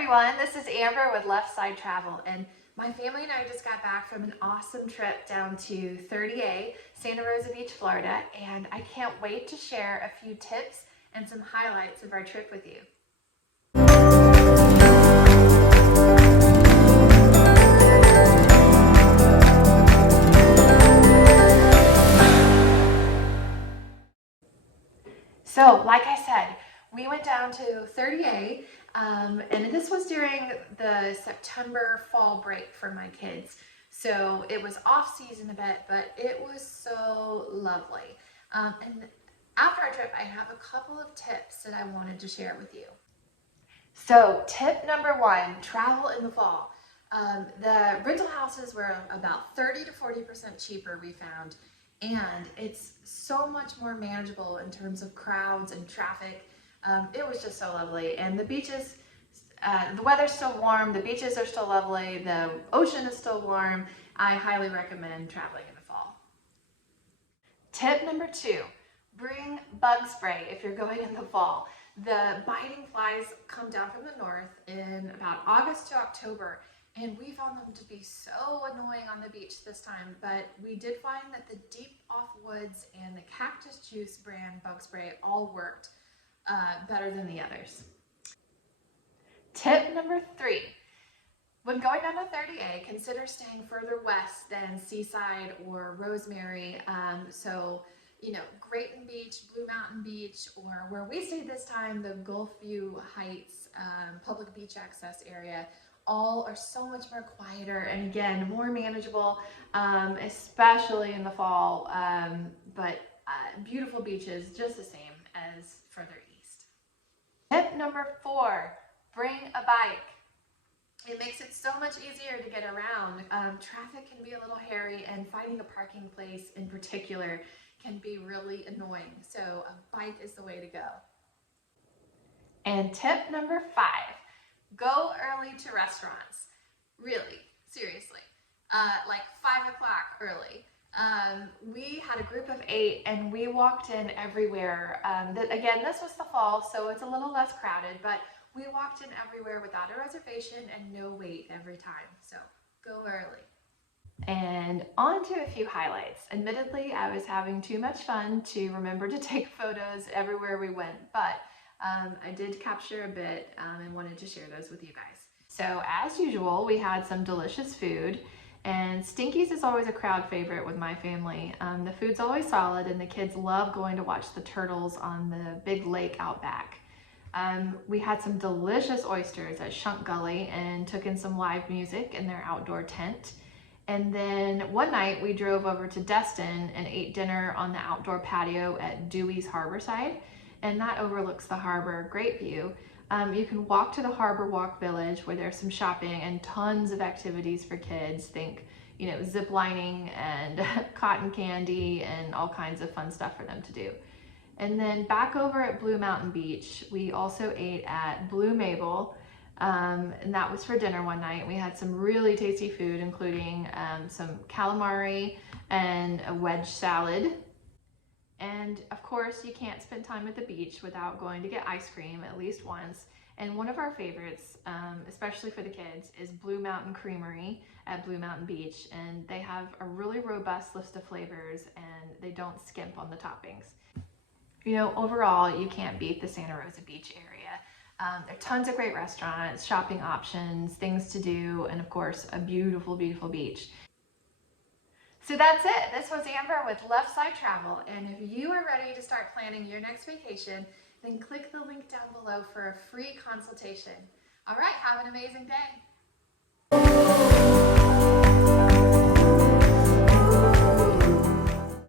everyone, this is Amber with Left Side Travel, and my family and I just got back from an awesome trip down to 30A, Santa Rosa Beach, Florida, and I can't wait to share a few tips and some highlights of our trip with you. So, like I said, we went down to 30A, and this was during the September fall break for my kids. So it was off season a bit, but it was so lovely. And after our trip, I have a couple of tips that I wanted to share with you. So tip number one, travel in the fall. The rental houses were about 30 to 40% cheaper, we found, and it's so much more manageable in terms of crowds and traffic. It was just so lovely, and the beaches, the weather's still warm, the beaches are still lovely, the ocean is still warm. I highly recommend traveling in the fall. Tip number two, bring bug spray if you're going in the fall. The biting flies come down from the north in about August to October, and we found them to be so annoying on the beach this time, but we did find that the Deep Off Woods and the Cactus Juice brand bug spray all worked better than the others. Tip number three, when going down to 30A, consider staying further west than Seaside or Rosemary. Grayton Beach, Blue Mountain Beach, or where we stayed this time, the Gulf View Heights public beach access area, all are so much more quieter and again, more manageable, especially in the fall, but beautiful beaches just the same as further east. Tip number four, bring a bike. It makes it so much easier to get around. Traffic can be a little hairy, and finding a parking place in particular can be really annoying. So a bike is the way to go. And tip number five, go early to restaurants. Really, seriously, like 5 o'clock early. We had a group of 8 and we walked in everywhere. Again, this was the fall, so it's a little less crowded, but we walked in everywhere without a reservation and no wait every time, so go early. And on to a few highlights. Admittedly, I was having too much fun to remember to take photos everywhere we went, but I did capture a bit and wanted to share those with you guys. So as usual, we had some delicious food, and Stinky's is always a crowd favorite with my family. The food's always solid, and the kids love going to watch the turtles on the big lake out back. We had some delicious oysters at Shunk Gully and took in some live music in their outdoor tent. And then one night we drove over to Destin and ate dinner on the outdoor patio at Dewey's Harborside, and that overlooks the harbor. Great view. You can walk to the Harbor Walk Village where there's some shopping and tons of activities for kids. Think, zip lining and cotton candy and all kinds of fun stuff for them to do. And then back over at Blue Mountain Beach, we also ate at Blue Mabel, and that was for dinner one night. We had some really tasty food, including some calamari and a wedge salad. And of course, you can't spend time at the beach without going to get ice cream at least once. And one of our favorites, especially for the kids, is Blue Mountain Creamery at Blue Mountain Beach. And they have a really robust list of flavors, and they don't skimp on the toppings. Overall, you can't beat the Santa Rosa Beach area. There are tons of great restaurants, shopping options, things to do, and of course, a beautiful, beautiful beach. So that's it. This was Amber with Left Side Travel, and if you are ready to start planning your next vacation, then click the link down below for a free consultation. All right, have an amazing day.